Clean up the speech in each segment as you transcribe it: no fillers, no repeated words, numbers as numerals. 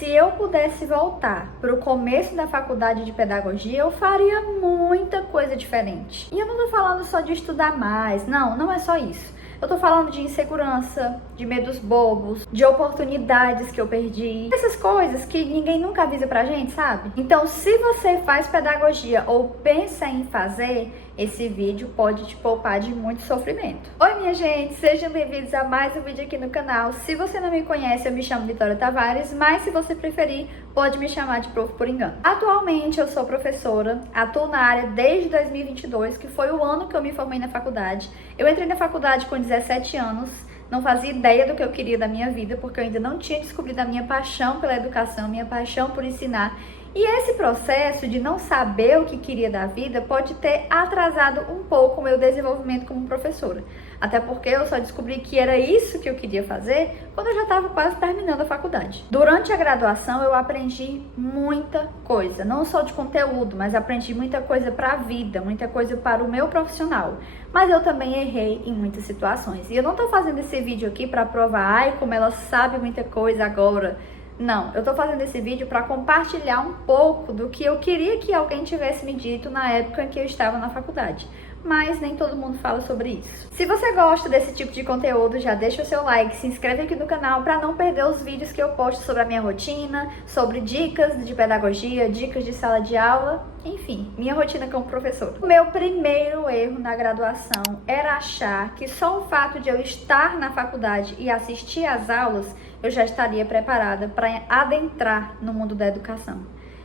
se eu pudesse voltar para o começo da faculdade de pedagogia, eu faria muita coisa diferente. E eu não tô falando só de estudar mais, não é só isso. Eu tô falando de insegurança, de medos bobos, de oportunidades que eu perdi. Essas coisas que ninguém nunca avisa pra gente, sabe? Então, se você faz pedagogia ou pensa em fazer, esse vídeo pode te poupar de muito sofrimento. Oi, minha gente! Sejam bem-vindos a mais um vídeo aqui no canal. Se você não me conhece, eu me chamo Vitória Tavares, mas se você preferir, pode me chamar de Prof por engano. Atualmente, eu sou professora, atuo na área desde 2022, que foi o ano que eu me formei na faculdade. Eu entrei na faculdade com 17 anos, não fazia ideia do que eu queria da minha vida, porque eu ainda não tinha descobrido a minha paixão pela educação, minha paixão por ensinar. E esse processo de não saber o que queria da vida pode ter atrasado um pouco o meu desenvolvimento como professora. Até porque eu só descobri que era isso que eu queria fazer quando eu já estava quase terminando a faculdade. Durante a graduação eu aprendi muita coisa, não só de conteúdo, mas aprendi muita coisa para a vida, muita coisa para o meu profissional. Mas eu também errei em muitas situações. E eu não tô fazendo esse vídeo aqui para provar, ai, como ela sabe muita coisa agora. Não, eu tô fazendo esse vídeo para compartilhar um pouco do que eu queria que alguém tivesse me dito na época em que eu estava na faculdade. Mas nem todo mundo fala sobre isso. Se você gosta desse tipo de conteúdo, já deixa o seu like, se inscreve aqui no canal para não perder os vídeos que eu posto sobre a minha rotina, sobre dicas de pedagogia, dicas de sala de aula, enfim, minha rotina como professora. O meu primeiro erro na graduação era achar que só o fato de eu estar na faculdade e assistir às aulas, eu já estaria preparada para adentrar no mundo da educação.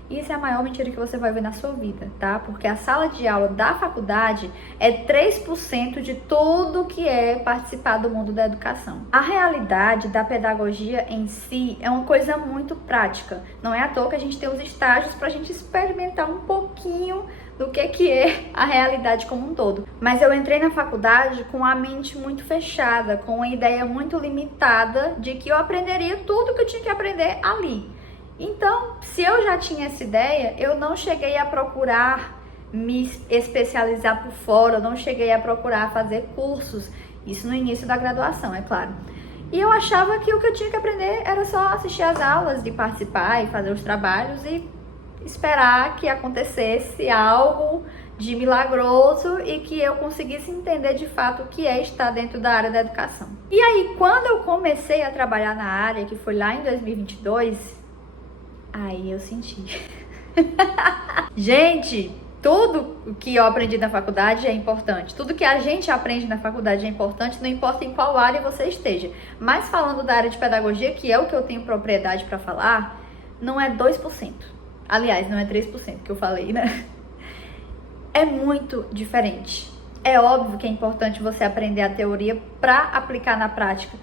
Isso é a maior mentira que você vai ver na sua vida, tá? Porque a sala de aula da faculdade é 3% de tudo que é participar do mundo da educação. A realidade da pedagogia em si é uma coisa muito prática. Não é à toa que a gente tem os estágios para a gente experimentar um pouquinho do que é a realidade como um todo. Mas eu entrei na faculdade com a mente muito fechada, com uma ideia muito limitada de que eu aprenderia tudo que eu tinha que aprender ali. Então, se eu já tinha essa ideia, eu não cheguei a procurar me especializar por fora, eu não cheguei a procurar fazer cursos, isso no início da graduação, é claro. E eu achava que o que eu tinha que aprender era só assistir às aulas, de participar e fazer os trabalhos e esperar que acontecesse algo de milagroso e que eu conseguisse entender de fato o que é estar dentro da área da educação. E aí, quando eu comecei a trabalhar na área, que foi lá em 2022, aí eu senti. Gente, tudo o que eu aprendi na faculdade é importante. Tudo que a gente aprende na faculdade é importante, não importa em qual área você esteja. Mas falando da área de pedagogia, que é o que eu tenho propriedade para falar, não é 2%. Aliás, não é 3% que eu falei, né? É muito diferente. É óbvio que é importante você aprender a teoria para aplicar na prática.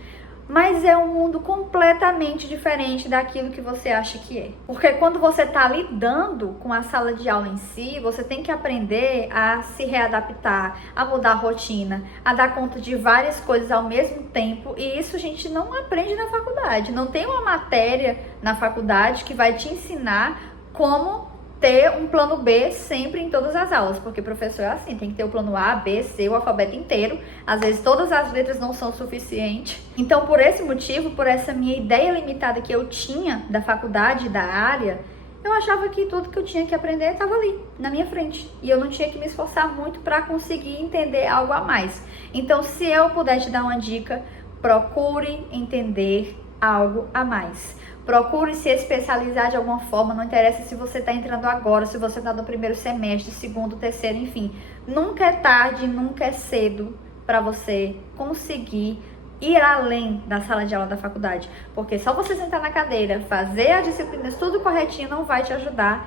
Mas é um mundo completamente diferente daquilo que você acha que é. Porque quando você está lidando com a sala de aula em si, você tem que aprender a se readaptar, a mudar a rotina, a dar conta de várias coisas ao mesmo tempo. E isso a gente não aprende na faculdade. Não tem uma matéria na faculdade que vai te ensinar como ter um plano B sempre em todas as aulas, porque professor é assim, tem que ter o plano A, B, C, o alfabeto inteiro, às vezes todas as letras não são suficientes. Então, por esse motivo, por essa minha ideia limitada que eu tinha da faculdade, da área, eu achava que tudo que eu tinha que aprender estava ali, na minha frente, e eu não tinha que me esforçar muito para conseguir entender algo a mais. Então, se eu puder te dar uma dica, procure entender algo a mais. Procure se especializar de alguma forma, não interessa se você está entrando agora, se você está no primeiro semestre, segundo, terceiro, enfim. Nunca é tarde, nunca é cedo para você conseguir ir além da sala de aula da faculdade. Porque só você sentar na cadeira, fazer as disciplinas tudo corretinho não vai te ajudar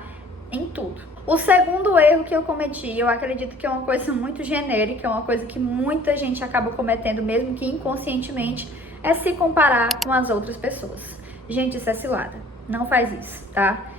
em tudo. O segundo erro que eu cometi, eu acredito que é uma coisa muito genérica, é uma coisa que muita gente acaba cometendo, mesmo que inconscientemente, é se comparar com as outras pessoas. Gente, isso é cilada. Não faz isso, tá?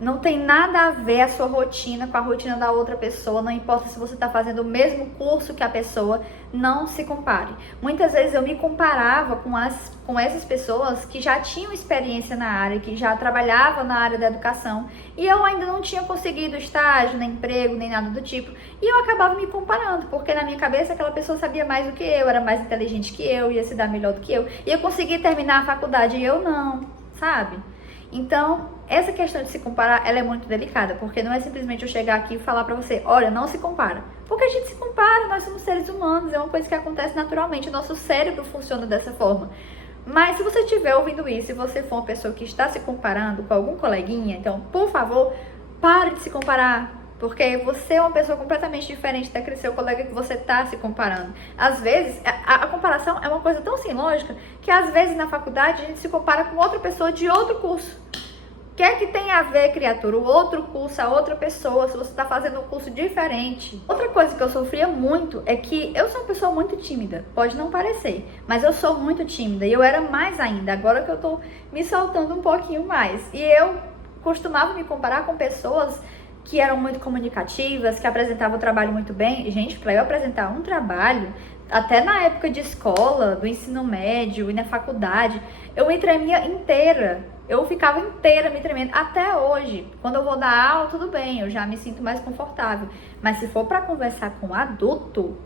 Não tem nada a ver a sua rotina com a rotina da outra pessoa. Não importa se você está fazendo o mesmo curso que a pessoa, não se compare. Muitas vezes eu me comparava com essas pessoas que já tinham experiência na área, que já trabalhavam na área da educação, e eu ainda não tinha conseguido estágio, nem emprego, nem nada do tipo. E eu acabava me comparando, porque na minha cabeça aquela pessoa sabia mais do que eu, era mais inteligente que eu, ia se dar melhor do que eu, e eu conseguia terminar a faculdade e eu não, sabe? Então, essa questão de se comparar, ela é muito delicada, porque não é simplesmente eu chegar aqui e falar pra você, olha, não se compara. Porque a gente se compara, nós somos seres humanos, é uma coisa que acontece naturalmente, o nosso cérebro funciona dessa forma. Mas se você estiver ouvindo isso e você for uma pessoa que está se comparando com algum coleguinha, então, por favor, pare de se comparar. Porque você é uma pessoa completamente diferente daquele seu colega que você está se comparando. Às vezes, a comparação é uma coisa tão sem lógica que às vezes na faculdade a gente se compara com outra pessoa de outro curso. O que é que tem a ver, criatura? O outro curso, a outra pessoa, se você está fazendo um curso diferente. Outra coisa que eu sofria muito é que eu sou uma pessoa muito tímida. Pode não parecer, mas eu sou muito tímida. E eu era mais ainda, agora que eu tô me soltando um pouquinho mais. E eu costumava me comparar com pessoas que eram muito comunicativas, que apresentavam o trabalho muito bem. E, gente, para eu apresentar um trabalho, até na época de escola, do ensino médio e na faculdade, eu me tremia inteira. Eu ficava inteira me tremendo. Até hoje, quando eu vou dar aula, tudo bem, eu já me sinto mais confortável. Mas se for para conversar com um adulto,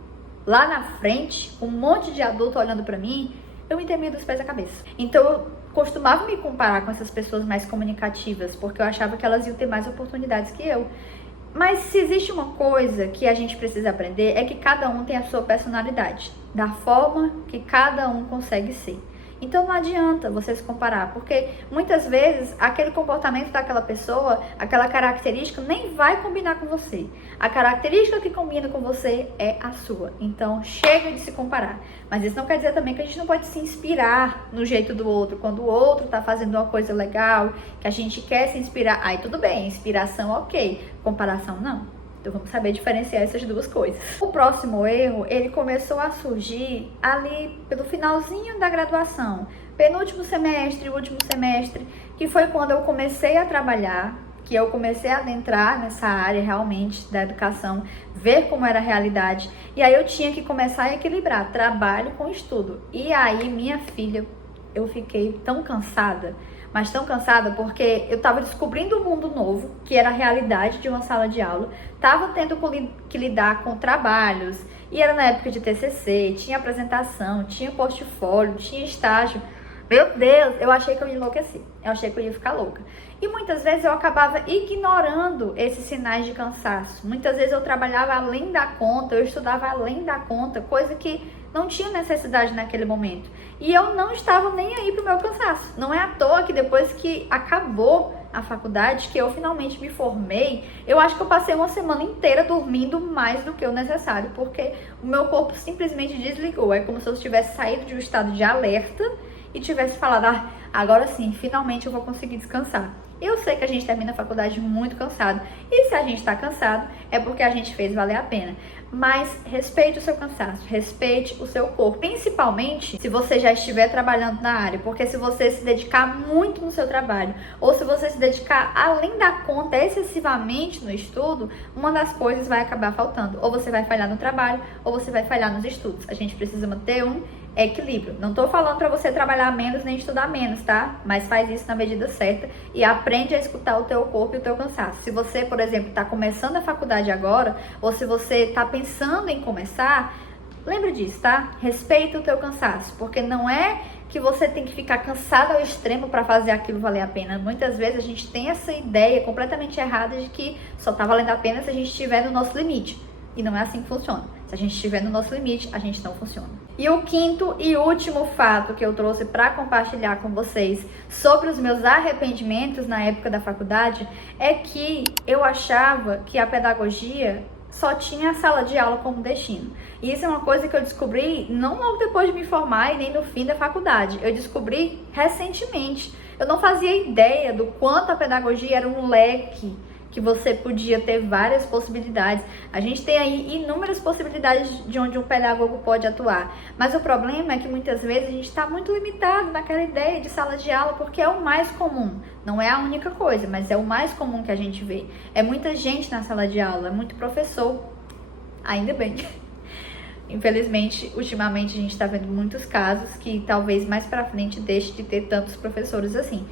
lá na frente, com um monte de adulto olhando para mim, eu me tremia dos pés à cabeça. Então, eu costumava me comparar com essas pessoas mais comunicativas, porque eu achava que elas iam ter mais oportunidades que eu. Mas se existe uma coisa que a gente precisa aprender, é que cada um tem a sua personalidade, da forma que cada um consegue ser. Então não adianta você se comparar, porque muitas vezes aquele comportamento daquela pessoa, aquela característica nem vai combinar com você. A característica que combina com você é a sua. Então chega de se comparar. Mas isso não quer dizer também que a gente não pode se inspirar no jeito do outro. Quando o outro tá fazendo uma coisa legal, que a gente quer se inspirar, aí tudo bem, inspiração ok, comparação não. Então vamos saber diferenciar essas duas coisas. O próximo erro, ele começou a surgir ali pelo finalzinho da graduação, penúltimo semestre, último semestre, que foi quando eu comecei a trabalhar, que eu comecei a adentrar nessa área realmente da educação, ver como era a realidade, e aí eu tinha que começar a equilibrar trabalho com estudo. E aí, minha filha, eu fiquei tão cansada, mas tão cansada porque eu estava descobrindo um mundo novo, que era a realidade de uma sala de aula, estava tendo que lidar com trabalhos, e era na época de TCC, tinha apresentação, tinha portfólio, tinha estágio. Meu Deus, eu achei que eu ia enlouquecer, eu achei que eu ia ficar louca. E muitas vezes eu acabava ignorando esses sinais de cansaço. Muitas vezes eu trabalhava além da conta, eu estudava além da conta, coisa que não tinha necessidade naquele momento. E eu não estava nem aí pro meu cansaço. Não é à toa que depois que acabou a faculdade, que eu finalmente me formei, eu acho que eu passei uma semana inteira dormindo mais do que o necessário, porque o meu corpo simplesmente desligou. É como se eu tivesse saído de um estado de alerta e tivesse falado, ah, agora sim, finalmente eu vou conseguir descansar. Eu sei que a gente termina a faculdade muito cansado, e se a gente está cansado, é porque a gente fez valer a pena. Mas respeite o seu cansaço, respeite o seu corpo, principalmente se você já estiver trabalhando na área, porque se você se dedicar muito no seu trabalho, ou se você se dedicar além da conta excessivamente no estudo, uma das coisas vai acabar faltando. Ou você vai falhar no trabalho, ou você vai falhar nos estudos. A gente precisa manter um equilíbrio. Não tô falando para você trabalhar menos nem estudar menos, tá? Mas faz isso na medida certa e aprende a escutar o teu corpo e o teu cansaço. Se você, por exemplo, tá começando a faculdade agora, ou se você tá pensando em começar, lembra disso, tá? Respeita o teu cansaço, porque não é que você tem que ficar cansado ao extremo para fazer aquilo valer a pena. Muitas vezes a gente tem essa ideia completamente errada de que só tá valendo a pena se a gente estiver no nosso limite. E não é assim que funciona. Se a gente estiver no nosso limite, a gente não funciona. E o quinto e último fato que eu trouxe para compartilhar com vocês sobre os meus arrependimentos na época da faculdade é que eu achava que a pedagogia só tinha a sala de aula como destino. E isso é uma coisa que eu descobri não logo depois de me formar e nem no fim da faculdade. Eu descobri recentemente. Eu não fazia ideia do quanto a pedagogia era um leque, que você podia ter várias possibilidades. A gente tem aí inúmeras possibilidades de onde um pedagogo pode atuar. Mas o problema é que muitas vezes a gente está muito limitado naquela ideia de sala de aula, porque é o mais comum. Não é a única coisa, mas é o mais comum que a gente vê. É muita gente na sala de aula, é muito professor. Ainda bem. Infelizmente, ultimamente a gente está vendo muitos casos que talvez mais para frente deixe de ter tantos professores assim.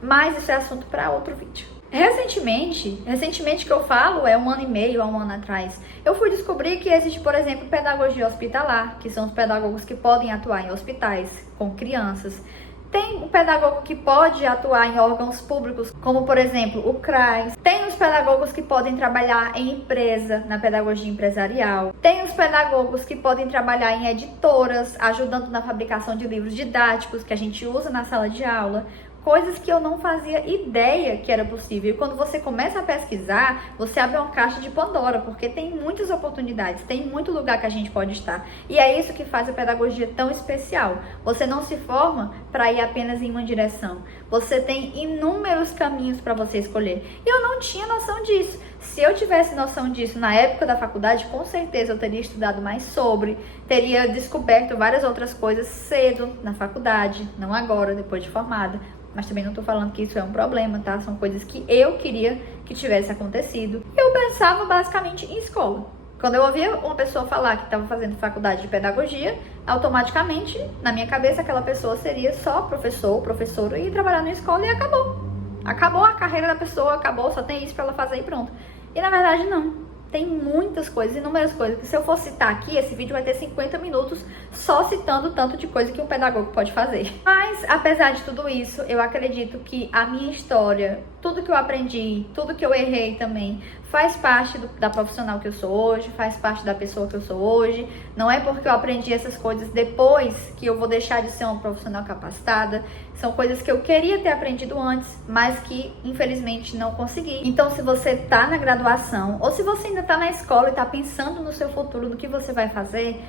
Mas isso é assunto para outro vídeo. Recentemente que eu falo é 1 ano e meio, há 1 ano atrás, eu fui descobrir que existe, por exemplo, pedagogia hospitalar, que são os pedagogos que podem atuar em hospitais com crianças. Tem o pedagogo que pode atuar em órgãos públicos, como por exemplo o CRAS. Tem os pedagogos que podem trabalhar em empresa, na pedagogia empresarial. Tem os pedagogos que podem trabalhar em editoras, ajudando na fabricação de livros didáticos que a gente usa na sala de aula. Coisas que eu não fazia ideia que era possível. E quando você começa a pesquisar, você abre uma caixa de Pandora, porque tem muitas oportunidades, tem muito lugar que a gente pode estar. E é isso que faz a pedagogia tão especial. Você não se forma para ir apenas em uma direção. Você tem inúmeros caminhos para você escolher. E eu não tinha noção disso. Se eu tivesse noção disso na época da faculdade, com certeza eu teria estudado mais sobre, teria descoberto várias outras coisas cedo na faculdade, não agora, depois de formada. Mas também não tô falando que isso é um problema, tá? São coisas que eu queria que tivesse acontecido. Eu pensava basicamente em escola. Quando eu ouvia uma pessoa falar que estava fazendo faculdade de pedagogia, automaticamente, na minha cabeça, aquela pessoa seria só professor, professora e trabalhar na escola e acabou. Acabou a carreira da pessoa, acabou, só tem isso pra ela fazer e pronto. E na verdade não. Tem muitas coisas, inúmeras coisas, que se eu for citar aqui, esse vídeo vai ter 50 minutos só citando o tanto de coisa que um pedagogo pode fazer. Mas, apesar de tudo isso, eu acredito que a minha história, tudo que eu aprendi, tudo que eu errei também, faz parte da profissional que eu sou hoje, faz parte da pessoa que eu sou hoje. Não é porque eu aprendi essas coisas depois que eu vou deixar de ser uma profissional capacitada. São coisas que eu queria ter aprendido antes, mas que infelizmente não consegui. Então, se você tá na graduação ou se você ainda tá na escola e tá pensando no seu futuro, no que você vai fazer,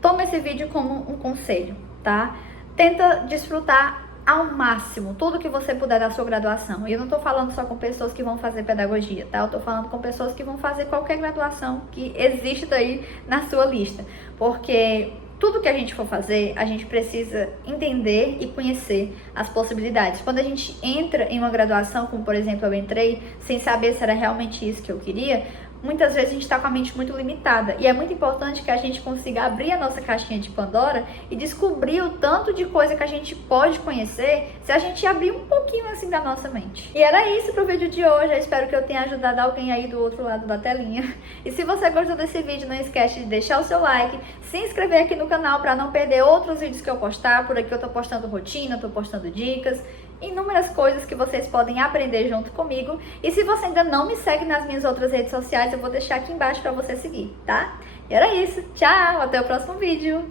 toma esse vídeo como um conselho, tá? Tenta desfrutar ao máximo tudo que você puder da sua graduação. E eu não tô falando só com pessoas que vão fazer pedagogia, tá? Eu tô falando com pessoas que vão fazer qualquer graduação que existe aí na sua lista. Porque tudo que a gente for fazer, a gente precisa entender e conhecer as possibilidades. Quando a gente entra em uma graduação, como por exemplo eu entrei, sem saber se era realmente isso que eu queria, muitas vezes a gente está com a mente muito limitada. E é muito importante que a gente consiga abrir a nossa caixinha de Pandora e descobrir o tanto de coisa que a gente pode conhecer se a gente abrir um pouquinho assim da nossa mente. E era isso pro vídeo de hoje. Eu espero que eu tenha ajudado alguém aí do outro lado da telinha. E se você gostou desse vídeo, não esquece de deixar o seu like, se inscrever aqui no canal para não perder outros vídeos que eu postar. Por aqui eu tô postando rotina, tô postando dicas, inúmeras coisas que vocês podem aprender junto comigo. E se você ainda não me segue nas minhas outras redes sociais, eu vou deixar aqui embaixo para você seguir, tá? E era isso. Tchau, até o próximo vídeo.